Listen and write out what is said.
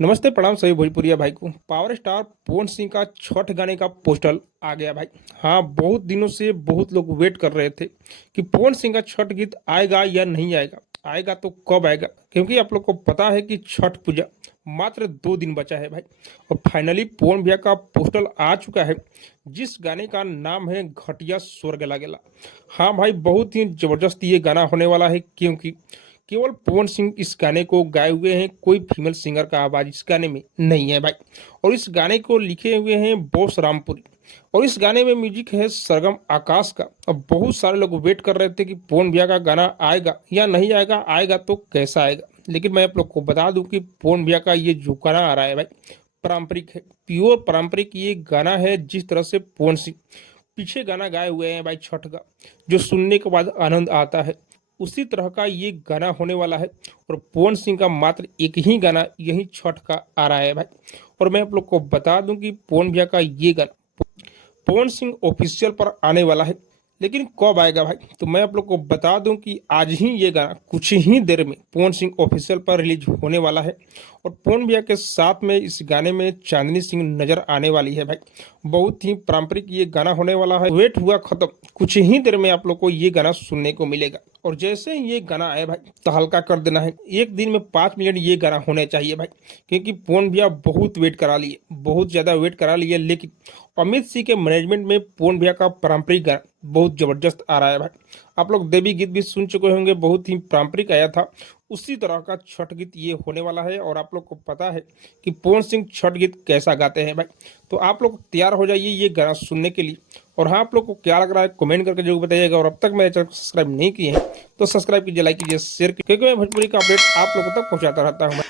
नमस्ते प्रणाम सभी भोजपुरिया भाई को। पावर स्टार पवन सिंह का छठ गाने का पोस्टर आ गया भाई। हाँ, बहुत दिनों से बहुत लोग वेट कर रहे थे कि पवन सिंह का छठ गीत आएगा या नहीं आएगा, आएगा तो कब आएगा, क्योंकि आप लोग को पता है कि छठ पूजा मात्र 2 दिन बचा है भाई। और फाइनली पवन भैया का पोस्टर आ चुका है, जिस गाने का नाम है घटिया स्वर्ग लागेला। हाँ भाई, बहुत ही जबरदस्त ये गाना होने वाला है, क्योंकि केवल पवन सिंह इस गाने को गाए हुए हैं, कोई फीमेल सिंगर का आवाज इस गाने में नहीं है भाई। और इस गाने को लिखे हुए हैं बोस रामपुरी, और इस गाने में म्यूजिक है सरगम आकाश का। अब बहुत सारे लोग वेट कर रहे थे कि पवन भैया का गाना आएगा या नहीं आएगा, आएगा तो कैसा आएगा। लेकिन मैं आप लोग को बता दूं कि पवन भैया का ये जो गाना आ रहा है भाई, पारंपरिक है, प्योर पारंपरिक ये गाना है। जिस तरह से पवन सिंह पीछे गाना गाए हुए हैं भाई छठ का, जो सुनने के बाद आनंद आता है, उसी तरह का ये गाना होने वाला है। और पवन सिंह का मात्र एक ही गाना यही छठ का आ रहा है भाई। और मैं आप लोग को बता दूं कि पवन भैया का ये गाना पवन सिंह ऑफिशियल पर आने वाला है। लेकिन कब आएगा भाई, तो मैं आप लोग को बता दूं कि आज ही ये गाना कुछ ही देर में पवन सिंह ऑफिशियल पर रिलीज होने वाला है। और पवन भैया के साथ में इस गाने में चांदनी सिंह नजर आने वाली है भाई। बहुत ही पारंपरिक ये गाना होने वाला है। वेट हुआ खत्म, कुछ ही देर में आप लोग को ये गाना सुनने को मिलेगा। और जैसे ही ये गाना आए भाई, तो हल्का कर देना है, एक दिन में 5 मिनट ये गाना होने चाहिए भाई। क्योंकि पवन भैया बहुत वेट करा लिए, बहुत ज्यादा वेट करा लिए। लेकिन अमित सिंह के मैनेजमेंट में पवन भैया का पारंपरिक गाना बहुत जबरदस्त आ रहा है भाई। आप लोग देवी गीत भी सुन चुके होंगे, बहुत ही पारंपरिक आया था। उसी तरह का छठ गीत ये होने वाला है। और आप लोग को पता है कि पवन सिंह छठ गीत कैसा गाते हैं भाई। तो आप लोग तैयार हो जाइए ये गाना सुनने के लिए। और हाँ, आप लोग को क्या लग रहा है कमेंट करके जरूर बताइएगा। और अब तक मेरे चैनल को सब्सक्राइब नहीं किए हैं तो सब्सक्राइब कीजिए, लाइक कीजिए, शेयर कीजिए, क्योंकि मैं भोजपुरी का अपडेट आप लोगों तक पहुंचाता रहता हूँ।